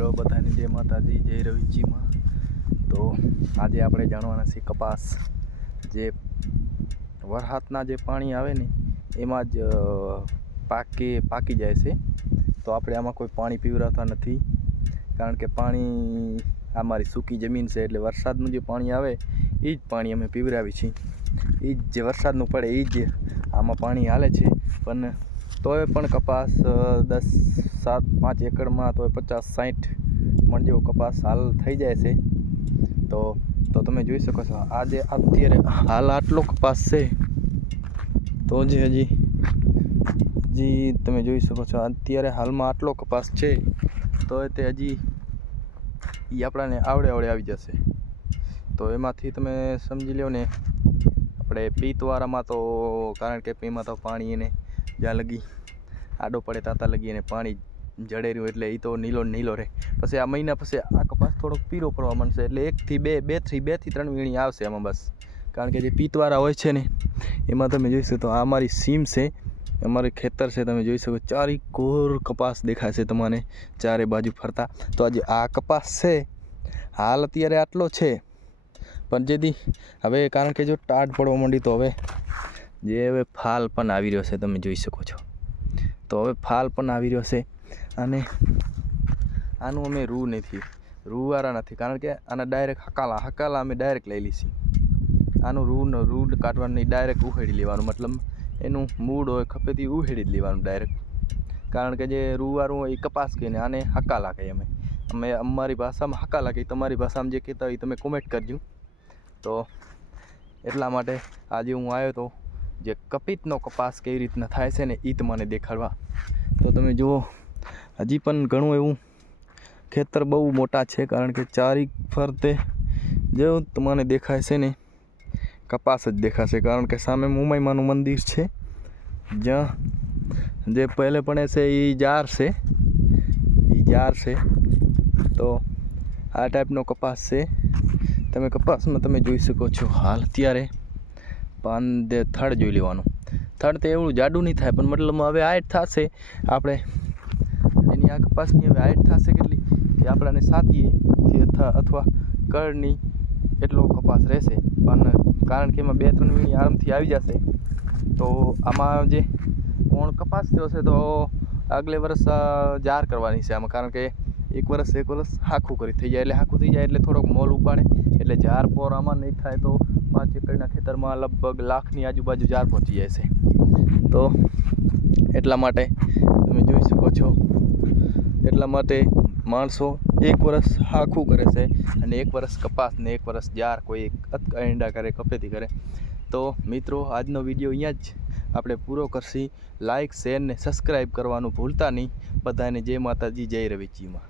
મિત્રો બધાને જય માતાજી, જય રવિજીમાં। તો આજે આપણે જાણવાના છે કપાસ જે વરસાદના જે પાણી આવે ને એમાં જ પાકી જાય છે। તો આપણે આમાં કોઈ પાણી પીવરાવતા નથી, કારણ કે પાણી આ મારી સૂકી જમીન છે એટલે વરસાદનું જે પાણી આવે એ જ પાણી અમે પીવરાવી છીએ। એ જ જે વરસાદનું પડે એ જ આમાં પાણી હાલે છે। પણ તોય પણ કપાસ 10-5 એકડમાં તો 50-60 મણ જેવો કપાસ હાલ થઈ જાય છે। તો તમે જોઈ શકો છો આજે અત્યારે હાલ આટલો કપાસ છે, તો જે હજી તમે જોઈ શકો છો અત્યારે હાલમાં આટલો કપાસ છે, તો તે હજી એ આપણાને આવડે આવી જશે। તો એમાંથી તમે સમજી લો ને, આપણે પિત્તવારામાં તો કારણ કે પીમાં તો પાણી એને જ્યાં લગી આડો પડે તાતા લગી એને પાણી જડે રહ્યું એટલે એ તો નીલો રહે। પછી આ મહિના પછી આ કપાસ થોડોક પીળો પડવા માંડશે, એટલે 1 થી 3 વીણી આવશે આમાં બસ। કારણ કે જે પિત્તવારા હોય છે ને એમાં તમે જોઈ શકો તો આ મારી સીમ છે, અમારું ખેતર છે, તમે જોઈ શકો ચારે કોર કપાસ દેખાય છે તમને ચારે બાજુ ફરતા। તો આજે આ કપાસ છે હાલ અત્યારે આટલો છે, પણ જેથી હવે કારણ કે જો ટાઢ પડવા માંડી તો હવે ફાલ પણ આવી રહ્યો છે, તમે જોઈ શકો છો। તો હવે ફાલ પણ આવી રહ્યો છે, અને આનું અમે રૂવાળા નથી, કારણ કે આના ડાયરેક્ટ હકાલા અમે ડાયરેક્ટ લઈ લઈશું। આનું રૂડ કાઢવાનું નહીં, ડાયરેક્ટ ઉખેડી લેવાનું, મતલબ એનું મૂળ હોય ખપેથી ઉખેડી જ લેવાનું ડાયરેક્ટ। કારણ કે જે રૂવાળું હોય એ કપાસ કહીને આને હકાલા કહીએ અમે અમારી ભાષામાં હકાલા કહીએ, તમારી ભાષામાં જે કહેતા હોય તમે કોમેન્ટ કરજો। તો એટલા માટે આજે હું આવ્યો તો જે કપિતનો કપાસ કેવી રીતના થાય છે ને એ તમને દેખાડવા। તો તમે જુઓ હજી પણ ઘણું એવું ખેતર બહુ મોટા છે, કારણ કે ચારે ફરતે જેવું તમને દેખાય છે ને કપાસ જ દેખાશે। કારણ કે સામે મુંબઈમાંનું મંદિર છે, જ્યાં જે પહેલે પણ છે એ જાર છે। તો આ ટાઈપનો કપાસ છે, તમે કપાસમાં તમે જોઈ શકો છો હાલ અત્યારે થડ જોઈ લેવાનું। થડ તો એવું જાડું નહીં થાય, પણ મતલબ હવે હાઈટ થશે આપણે એની આ કપાસની હવે હાઈટ થશે કેટલી કે આપણાને સાતીએ અથવા કળની એટલો કપાસ રહેશે। પણ કારણ કે એમાં 2-3 વીણી આરામથી આવી જશે, તો આમાં જે કપાસ થયો છે તો આગલે વર્ષ જાર કરવાની છે આમાં। કારણ કે એક વર્ષ હાખું થઈ જાય એટલે થોડોક મોલ ઉપાડે, એટલે જાર પોર આમાં નહીં થાય તો 5 એકડના ખેતરમાં લગભગ લાખની આજુબાજુ જાર પહોંચી જાય છે। તો એટલા માટે તમે જોઈ શકો છો, એટલા માટે માણસો 1 વર્ષ હાખું કરે છે, અને 1 વર્ષ કપાસ ને 1 વર્ષ જાર, કોઈ એંડા કરે કપેથી કરે। તો મિત્રો આજનો વિડીયો અહીંયા જ આપણે પૂરો કરશી। લાઇક, શેર ને સબસ્ક્રાઈબ કરવાનું ભૂલતા નહીં। બધાને જય માતાજી, જય રવિજીમાં।